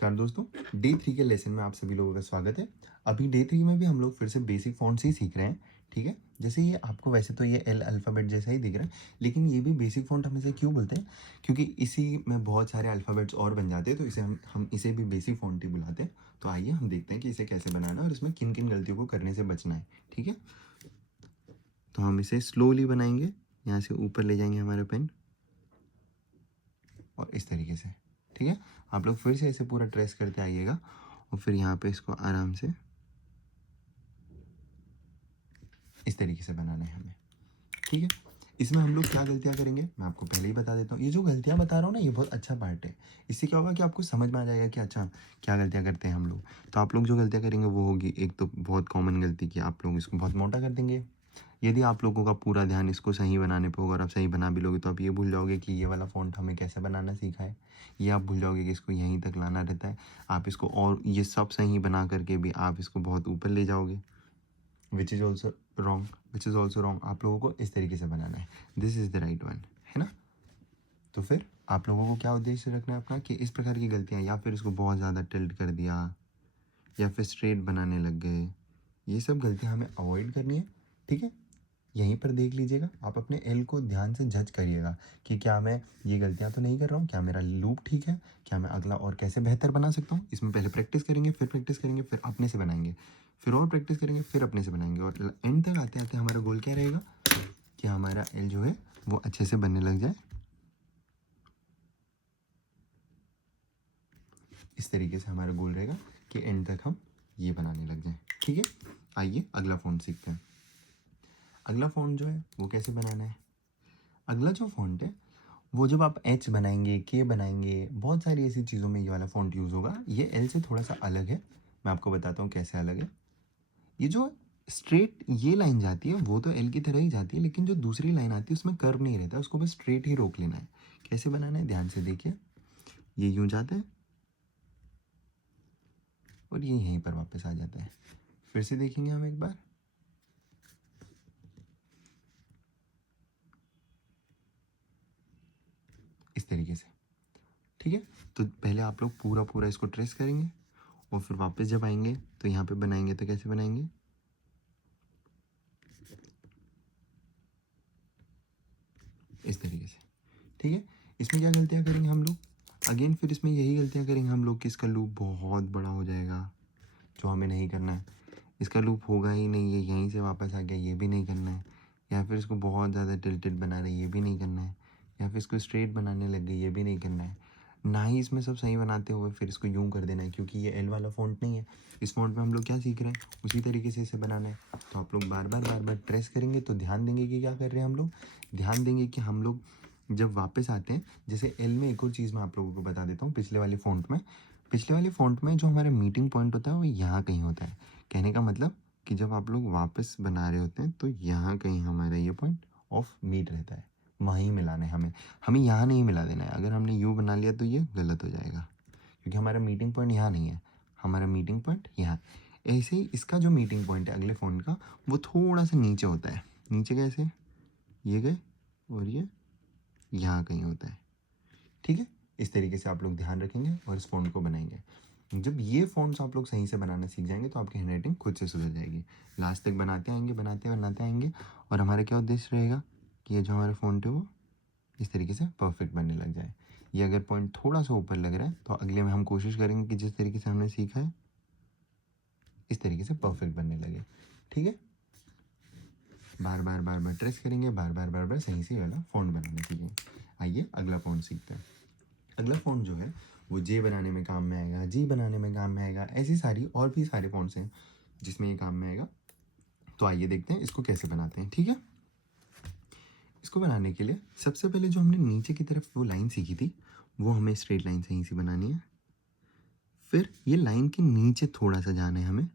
नमस्कार दोस्तों, डे 3 के लेसन में आप सभी लोगों का स्वागत है। अभी डे 3 में भी हम लोग फिर से बेसिक फ़ॉन्ट्स ही सीख रहे हैं, ठीक है? जैसे ये आपको वैसे तो ये एल अल्फ़ाबेट जैसा ही दिख रहा है, लेकिन ये भी बेसिक फ़ॉन्ट हम इसे क्यों बोलते हैं? क्योंकि इसी में बहुत सारे अल्फ़ाबेट्स और बन जाते हैं, तो इसे हम इसे भी बेसिक फ़ॉन्ट ही बुलाते हैं। तो आइए हम देखते हैं कि इसे कैसे बनाना है और इसमें किन-किन गलतियों को करने से बचना है, ठीक है? तो हम इसे स्लोली बनाएँगे, यहाँ से ऊपर ले जाएँगे हमारा पेन और इस तरीके से, ठीक है? आप लोग फिर से इसे पूरा ट्रेस करते आइएगा और फिर यहाँ पे इसको आराम से इस तरीके से बनाना है हमें, ठीक है? इसमें हम लोग क्या गलतियाँ करेंगे, मैं आपको पहले ही बता देता हूँ। ये जो गलतियाँ बता रहा हूँ ना, ये बहुत अच्छा पार्ट है। इससे क्या होगा कि आपको समझ में आ जाएगा कि अच्छा, क्या गलतियाँ करते हैं हम लोग। तो आप लोग जो गलतियाँ करेंगे वो होगी, एक तो बहुत कॉमन गलती कि आप लोग इसको बहुत मोटा कर देंगे। यदि आप लोगों का पूरा ध्यान इसको सही बनाने पे होगा और आप सही बना भी लोगे, तो आप ये भूल जाओगे कि ये वाला फ़ॉन्ट हमें कैसे बनाना सीखा है। ये आप भूल जाओगे कि इसको यहीं तक लाना रहता है। आप इसको और ये सब सही बना करके भी आप इसको बहुत ऊपर ले जाओगे। विच इज़ ऑल्सो रॉन्ग आप लोगों को इस तरीके से बनाना है। This is the right one, है ना? तो फिर आप लोगों को क्या उद्देश्य रखना है अपना कि इस प्रकार की गलतियाँ, या फिर इसको बहुत ज़्यादा टिल्ट कर दिया या फिर स्ट्रेट बनाने लग गए, ये सब गलतियाँ हमें अवॉइड करनी है, ठीक है? यहीं पर देख लीजिएगा, आप अपने एल को ध्यान से जज करिएगा कि क्या मैं ये गलतियाँ तो नहीं कर रहा हूँ, क्या मेरा लूप ठीक है, क्या मैं अगला और कैसे बेहतर बना सकता हूँ। इसमें पहले प्रैक्टिस करेंगे, फिर प्रैक्टिस करेंगे, फिर अपने से बनाएंगे, फिर और प्रैक्टिस करेंगे, फिर अपने से बनाएंगे और एंड तक आते आते हमारा गोल क्या रहेगा कि हमारा एल जो है वो अच्छे से बनने लग जाए। इस तरीके से हमारा गोल रहेगा कि एंड तक हम ये बनाने लग जाएं, ठीक है? आइए अगला फ़ॉन्ट सीखते हैं। अगला फ़ॉन्ट जो है वो कैसे बनाना है? अगला जो फ़ॉन्ट है वो जब आप एच बनाएंगे, के बनाएंगे, बहुत सारी ऐसी चीज़ों में ये वाला फ़ॉन्ट यूज़ होगा। ये एल से थोड़ा सा अलग है, मैं आपको बताता हूँ कैसे अलग है। ये जो स्ट्रेट ये लाइन जाती है वो तो एल की तरह ही जाती है, लेकिन जो दूसरी लाइन आती है उसमें कर्व नहीं रहता, उसको बस स्ट्रेट ही रोक लेना है। कैसे बनाना है ध्यान से देखिए, ये यूँ जाता है और ये यहीं पर वापस आ जाता है। फिर से देखेंगे हम एक बार, इस तरीके से, ठीक है? तो पहले आप लोग पूरा पूरा इसको ट्रेस करेंगे और फिर वापस जब आएंगे तो यहाँ पे बनाएंगे, तो कैसे बनाएंगे, इस तरीके से, ठीक है? इसमें क्या गलतियाँ करेंगे हम लोग, अगेन फिर इसमें यही गलतियाँ करेंगे हम लोग कि इसका लूप बहुत बड़ा हो जाएगा, जो हमें नहीं करना है। इसका लूप होगा ही नहीं, ये यहीं से वापस आ गया, ये भी नहीं करना है। या फिर इसको बहुत ज़्यादा टिल्टेड बना रहे, ये भी नहीं करना है। या फिर इसको स्ट्रेट बनाने लग गए, ये भी नहीं करना है। ना ही इसमें सब सही बनाते हुए फिर इसको यूँ कर देना है, क्योंकि ये एल वाला फ़ॉन्ट नहीं है। इस फ़ॉन्ट में हम लोग क्या सीख रहे हैं, उसी तरीके से इसे बनाना है। तो आप लोग बार बार ट्रेस करेंगे तो ध्यान देंगे कि क्या कर रहे हैं हम लोग। ध्यान देंगे कि हम लोग जब वापस आते हैं, जैसे एल में एक और चीज़ मैं आप लोगों को बता देता हूँ, पिछले वाले फ़ॉन्ट में जो हमारा मीटिंग पॉइंट होता है वो यहाँ कहीं होता है। कहने का मतलब कि जब आप लोग वापस बना रहे होते हैं तो यहाँ कहीं हमारा ये पॉइंट ऑफ मीट रहता है, वहीं मिलाना है हमें। हमें यहाँ नहीं मिला देना है। अगर हमने यू बना लिया तो ये गलत हो जाएगा, क्योंकि हमारा मीटिंग पॉइंट यहाँ नहीं है, हमारा मीटिंग पॉइंट यहाँ। ऐसे ही इसका जो मीटिंग पॉइंट है अगले फ़ॉन्ट का, वो थोड़ा सा नीचे होता है। नीचे कैसे, ये गए और ये यहाँ कहीं होता है, ठीक है? इस तरीके से आप लोग ध्यान रखेंगे और इस फ़ॉन्ट को बनाएंगे। जब ये फ़ॉन्ट्स आप लोग सही से बनाना सीख जाएंगे तो आपकी हैंडराइटिंग खुद से सुधर जाएगी। लास्ट तक बनाते आएंगे, बनाते आएंगे और हमारा क्या उद्देश्य रहेगा कि ये जो हमारा फ़ॉन्ट है वो इस तरीके से परफेक्ट बनने लग जाए। ये अगर पॉइंट थोड़ा सा ऊपर लग रहा है तो अगले में हम कोशिश करेंगे कि जिस तरीके से हमने सीखा है इस तरीके से परफेक्ट बनने लगे, ठीक है? बार बार ट्रेस करेंगे, बार बार सही से वाला फ़ॉन्ट बनाना सीखेंगे। आइए अगला फ़ॉन्ट सीखते हैं। अगला फ़ॉन्ट जो है वो जे बनाने में काम में आएगा, जी बनाने में काम में आएगा, ऐसी सारी और भी सारे फ़ॉन्ट्स हैं जिसमें ये काम में आएगा। तो आइए देखते हैं इसको कैसे बनाते हैं, ठीक है? इसको बनाने के लिए सबसे पहले जो हमने नीचे की तरफ वो लाइन सीखी थी वो हमें स्ट्रेट लाइन सही से बनानी है। फिर ये लाइन के नीचे थोड़ा सा जाना है हमें,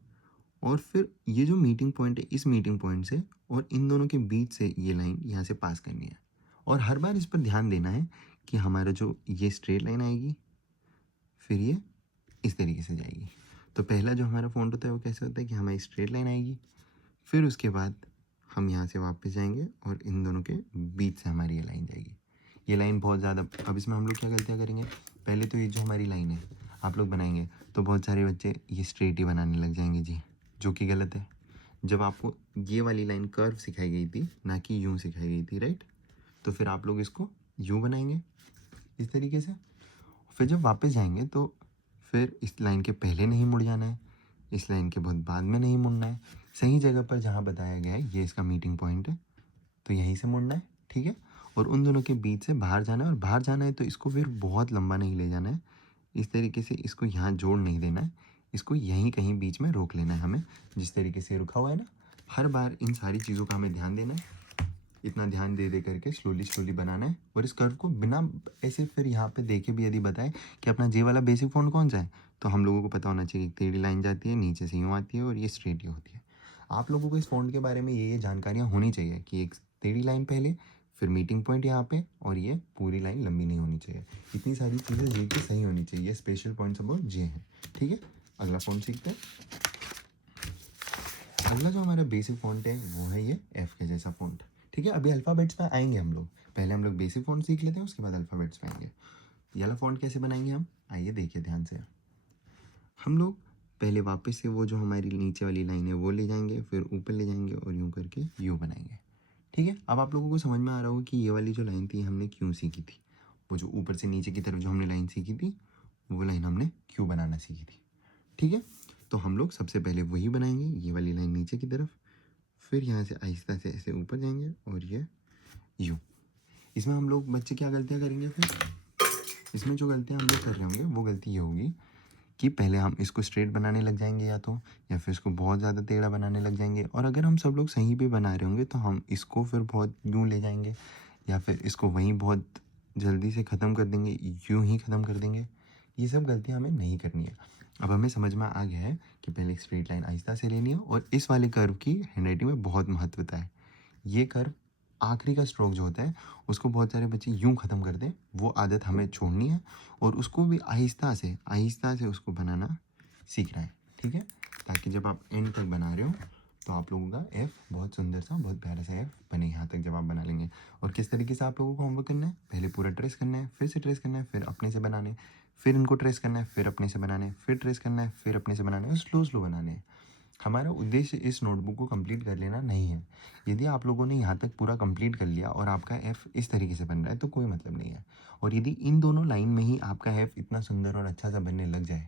और फिर ये जो मीटिंग पॉइंट है इस मीटिंग पॉइंट से और इन दोनों के बीच से ये लाइन यहाँ से पास करनी है। और हर बार इस पर ध्यान देना है कि हमारा जो ये स्ट्रेट लाइन आएगी फिर ये इस तरीके से जाएगी। तो पहला जो हमारा फ़ॉन्ट होता है वो कैसे होता है कि हमारी स्ट्रेट लाइन आएगी, फिर उसके बाद हम यहाँ से वापस जाएंगे और इन दोनों के बीच से हमारी ये लाइन जाएगी। ये लाइन बहुत ज़्यादा, अब इसमें हम लोग क्या गलतियाँ करेंगे, पहले तो ये जो हमारी लाइन है आप लोग बनाएंगे तो बहुत सारे बच्चे ये स्ट्रेट ही बनाने लग जाएंगे जी, जो कि गलत है। जब आपको ये वाली लाइन कर्व सिखाई गई थी, ना कि यूं सिखाई गई थी, राइट? तो फिर आप लोग इसको यूं बनाएंगे इस तरीके से। फिर जब वापस जाएंगे तो फिर इस लाइन के पहले नहीं मुड़ जाना है, इस लाइन के बहुत बाद में नहीं मुड़ना है, सही जगह पर जहाँ बताया गया है, ये इसका मीटिंग पॉइंट है, तो यहीं से मुड़ना है, ठीक है? और उन दोनों के बीच से बाहर जाना है, और बाहर जाना है तो इसको फिर बहुत लंबा नहीं ले जाना है, इस तरीके से इसको यहाँ जोड़ नहीं देना है, इसको यहीं कहीं बीच में रोक लेना है हमें, जिस तरीके से रुका हुआ है ना। हर बार इन सारी चीज़ों का हमें ध्यान देना है, इतना ध्यान दे दे करके स्लोली स्लोली बनाना है। और इस कर्व को बिना ऐसे फिर यहाँ पे देखे भी यदि बताए कि अपना जे वाला बेसिक फॉन्ट कौन सा है, तो हम लोगों को पता होना चाहिए कि टेढ़ी लाइन जाती है, नीचे से यूँ आती है, और ये स्ट्रेट ही होती है। आप लोगों को इस फॉन्ट के बारे में ये जानकारियाँ होनी चाहिए कि एक टेढ़ी लाइन पहले, फिर मीटिंग पॉइंट यहाँ पे, और ये पूरी लाइन लंबी नहीं होनी चाहिए। इतनी सारी चीज़ें जे की सही होनी चाहिए, ये स्पेशल पॉइंट्स अबाउट जे हैं, ठीक है? अगला फॉन्ट सीखते हैं। अगला जो हमारा बेसिक फॉन्ट है वो है ये एफ के जैसा फॉन्ट, ठीक है? अभी अल्फ़ाबेट्स पे आएंगे हम लोग, पहले हम लोग बेसिक फॉन्ट सीख लेते हैं, उसके बाद अल्फ़ाबेट्स पे आएंगे। ये वाला फॉन्ट कैसे बनाएंगे हम, आइए देखिए ध्यान से। हम लोग पहले वापस से वो जो हमारी नीचे वाली लाइन है वो ले जाएंगे, फिर ऊपर ले जाएंगे और यूँ करके यू बनाएंगे, ठीक है? अब आप लोगों को समझ में आ रहा होगा कि ये वाली जो लाइन थी हमने क्यों सीखी थी। वो जो ऊपर से नीचे की तरफ जो हमने लाइन सीखी थी, वो लाइन हमने क्यों बनाना सीखी थी, ठीक है? तो हम लोग सबसे पहले वही बनाएंगे, ये वाली लाइन नीचे की तरफ, फिर यहाँ से आहिस्ता से ऐसे ऊपर जाएंगे, और ये यू। इसमें हम लोग बच्चे क्या गलतियाँ करेंगे फिर, इसमें जो गलतियाँ हम लोग कर रहे होंगे वो गलती ये होगी कि पहले हम इसको स्ट्रेट बनाने लग जाएंगे या फिर इसको बहुत ज़्यादा टेढ़ा बनाने लग जाएंगे। और अगर हम सब लोग सही भी बना रहे होंगे तो हम इसको फिर बहुत यूँ ले जाएंगे, या फिर इसको वहीं बहुत जल्दी से ख़त्म कर देंगे, यूँ ही ख़त्म कर देंगे। ये सब गलतियाँ हमें नहीं करनी है। अब हमें समझ में आ गया है कि पहले एक स्ट्रेट लाइन आहिस्ता से लेनी है, और इस वाले कर्व की हैंडराइटिंग में बहुत महत्वता है। ये कर्व आखिरी का स्ट्रोक जो होता है उसको बहुत सारे बच्चे यूं ख़त्म कर दें, वो आदत हमें छोड़नी है, और उसको भी आहिस्ता से उसको बनाना सीखना है, ठीक है? ताकि जब आप एंड तक बना रहे हो तो आप लोगों का एफ़ बहुत सुंदर सा, बहुत प्यारा सा एफ़ बने, यहाँ तक जब आप बना लेंगे। और किस तरीके से आप लोगों को होमवर्क करना है, पहले पूरा ट्रेस करना है, फिर से ट्रेस करना है, फिर अपने से बनाने, फिर इनको ट्रेस करना है, फिर अपने से बनाने, फिर ट्रेस करना है, फिर अपने से बनाने, और स्लो स्लो बनाने हैं। हमारा उद्देश्य इस नोटबुक को कंप्लीट कर लेना नहीं है। यदि आप लोगों ने यहाँ तक पूरा कंप्लीट कर लिया और आपका एफ़ इस तरीके से बन रहा है तो कोई मतलब नहीं है। और यदि इन दोनों लाइन में ही आपका एफ़ इतना सुंदर और अच्छा सा बनने लग जाए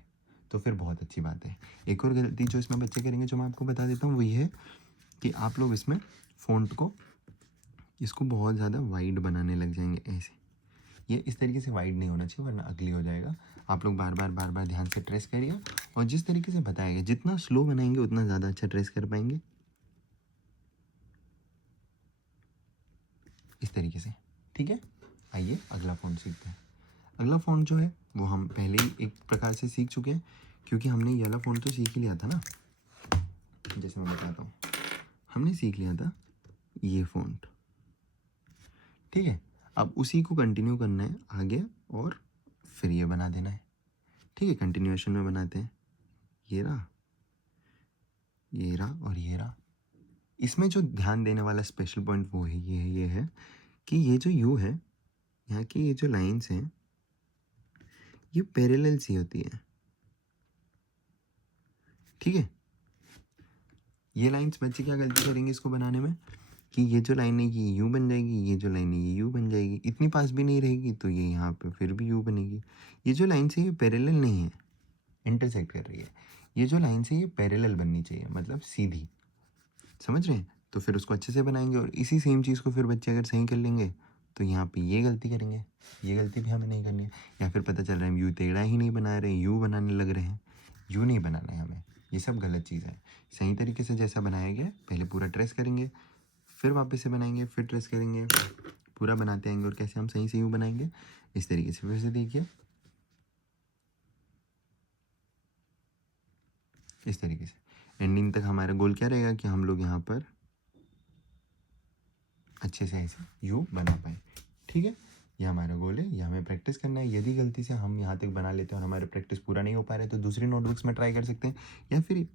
तो फिर बहुत अच्छी बात है। एक और गलती जो इसमें बच्चे करेंगे, जो मैं आपको बता देता हूँ, वो ये है कि आप लोग इसमें फ़ॉन्ट को, इसको बहुत ज़्यादा वाइड बनाने लग जाएंगे ऐसे। ये इस तरीके से वाइड नहीं होना चाहिए, वरना अगली हो जाएगा। आप लोग बार बार ध्यान से ट्रेस करिए, और जिस तरीके से बताया गया, जितना स्लो बनाएंगे उतना ज़्यादा अच्छा ट्रेस कर पाएंगे, इस तरीके से, ठीक है? आइए अगला फ़ॉन्ट सीखते हैं। अगला फ़ॉन्ट जो है वो हम पहले ही एक प्रकार से सीख चुके हैं, क्योंकि हमने ये वाला फ़ॉन्ट तो सीख ही लिया था ना। जैसे मैं बताता हूँ, हमने सीख लिया था ये फ़ॉन्ट, ठीक है? अब उसी को कंटिन्यू करना है आगे, और फिर ये बना देना है, ठीक है? कंटिन्यूएशन में बनाते हैं। ये रहा, ये रहा, और ये रहा। इसमें जो ध्यान देने वाला स्पेशल पॉइंट वो है, ये है कि ये जो यू है, यहाँ की ये जो लाइंस हैं, ये पैरेलल सी होती है, ठीक है? ये लाइंस बच्चे क्या गलती करेंगे इसको बनाने में, कि ये जो लाइन है ये यू बन जाएगी, ये जो लाइन है ये यू बन जाएगी, इतनी पास भी नहीं रहेगी तो ये यहाँ पे फिर भी यू बनेगी। ये जो लाइन्स है ये पैरेलल नहीं है, इंटरसेक्ट कर रही है। ये जो लाइन्स है ये पैरेलल बननी चाहिए, मतलब सीधी, समझ रहे हैं? तो फिर उसको अच्छे से बनाएंगे, और इसी सेम चीज़ को फिर बच्चे अगर सही कर लेंगे तो यहाँ पे ये गलती करेंगे, ये गलती भी हमें नहीं करनी है। या फिर पता चल रहा है हम यू टेढ़ा ही नहीं बना रहे हैं, यू बनाने लग रहे हैं, यू नहीं बनाना है हमें। ये सब गलत चीज़ है। सही तरीके से जैसा बनाया गया पहले पूरा ट्रेस करेंगे, फिर वापस से बनाएंगे, फिर ट्रेस करेंगे, पूरा बनाते आएंगे। और कैसे हम सही से यू बनाएंगे, इस तरीके से फिर से देखिए, इस तरीके से एंडिंग तक हमारा गोल क्या रहेगा कि हम लोग यहाँ पर अच्छे से ऐसे यू बना पाए, ठीक है? ये हमारा गोल है, ये हमें प्रैक्टिस करना है। यदि गलती से हम यहाँ तक बना लेते हैं और हमारे प्रैक्टिस पूरा नहीं हो पा रहा है तो दूसरी नोटबुक्स में ट्राई कर सकते हैं, या फिर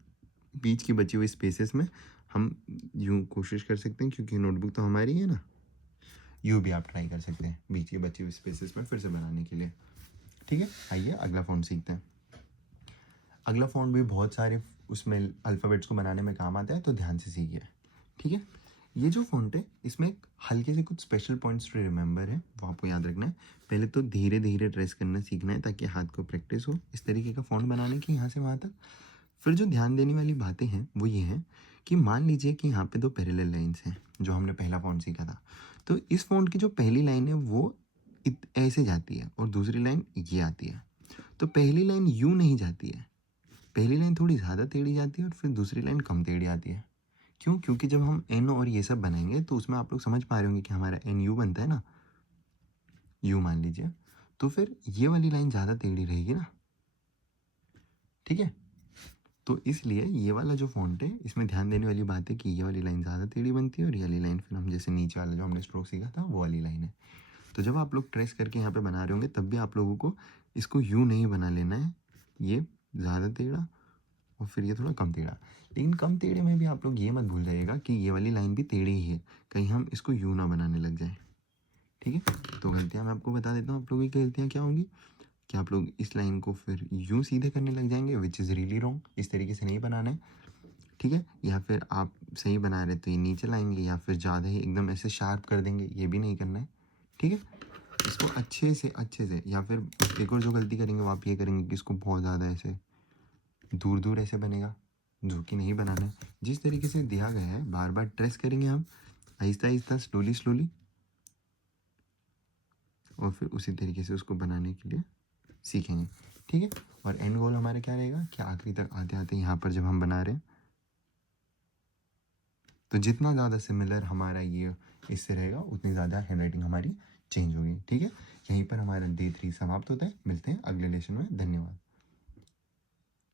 बीच की बची हुई स्पेसेस में हम यूँ कोशिश कर सकते हैं, क्योंकि नोटबुक तो हमारी है ना। यू भी आप ट्राई कर सकते हैं बीच की बची हुई स्पेसेस में फिर से बनाने के लिए, ठीक है? आइए अगला फ़ॉन्ट सीखते हैं। अगला फ़ॉन्ट भी बहुत सारे उसमें अल्फ़ाबेट्स को बनाने में काम आता है, तो ध्यान से सीखिए, ठीक है। ये जो फ़ॉन्ट है इसमें एक हल्के से कुछ स्पेशल पॉइंट्स टू रिमेंबर है, वो आपको याद रखना है। पहले तो धीरे धीरे ट्रेस करना सीखना है ताकि हाथ को प्रैक्टिस हो इस तरीके का फ़ॉन्ट बनाने की यहाँ से वहाँ तक। फिर जो ध्यान देने वाली बातें हैं वो ये हैं कि मान लीजिए कि यहाँ पे दो पैरेलल लाइंस हैं जो हमने पहला फ़ॉन्ट सीखा था। तो इस फ़ॉन्ट की जो पहली लाइन है वो ऐसे जाती है और दूसरी लाइन ये आती है। तो पहली लाइन यूँ नहीं जाती है, पहली लाइन थोड़ी ज़्यादा टेढ़ी जाती है और फिर दूसरी लाइन कम टेढ़ी आती है। क्यों? क्योंकि जब हम एन और ये सब बनाएंगे तो उसमें आप लोग समझ पा रहे होंगे कि हमारा एन यू बनता है ना, यू मान लीजिए, तो फिर ये वाली लाइन ज़्यादा टेढ़ी रहेगी ना, ठीक है। तो इसलिए ये वाला जो फ़ॉन्ट है इसमें ध्यान देने वाली बात है कि ये वाली लाइन ज़्यादा टेढ़ी बनती है और ये वाली लाइन फिर हम जैसे नीचे वाला जो हमने स्ट्रोक सीखा था वो वाली लाइन है। तो जब आप लोग ट्रेस करके यहाँ पे बना रहे होंगे तब भी आप लोगों को इसको यूँ नहीं बना लेना है, ये ज़्यादा टेढ़ा और फिर ये थोड़ा कम टेढ़ा। लेकिन कम टेढ़े में भी आप लोग ये मत भूल जाइएगा कि ये वाली लाइन भी टेढ़ी ही है, कहीं हम इसको यूँ ना बनाने लग जाएँ, ठीक है। तो गलतियाँ मैं आपको बता देता हूँ, आप लोगों की गलतियाँ क्या होंगी कि आप लोग इस लाइन को फिर यूँ सीधे करने लग जाएंगे, विच इज़ रियली रॉन्ग। इस तरीके से नहीं बनाना है, ठीक है। या फिर आप सही बना रहे तो ये नीचे लाएंगे या फिर ज़्यादा ही एकदम ऐसे शार्प कर देंगे, ये भी नहीं करना है, ठीक है। इसको अच्छे से या फिर एक और जो गलती करेंगे वो आप ये करेंगे कि इसको बहुत ज़्यादा ऐसे दूर दूर ऐसे बनेगा, जो कि नहीं बनाना है। जिस तरीके से दिया गया है बार बार ट्रेस करेंगे हम आहिस्ता आहिस्ता, स्लोली स्लोली, और फिर उसी तरीके से उसको बनाने के लिए सीखेंगे, ठीक है। और एंड गोल हमारा क्या रहेगा कि आखिरी तक आते आते यहाँ पर जब हम बना रहे हैं तो जितना ज़्यादा सिमिलर हमारा ये इससे रहेगा उतनी ज़्यादा हैंडराइटिंग हमारी चेंज होगी, ठीक है। यहीं पर हमारा डे 3 समाप्त होता है। मिलते हैं अगले लेसन में। धन्यवाद।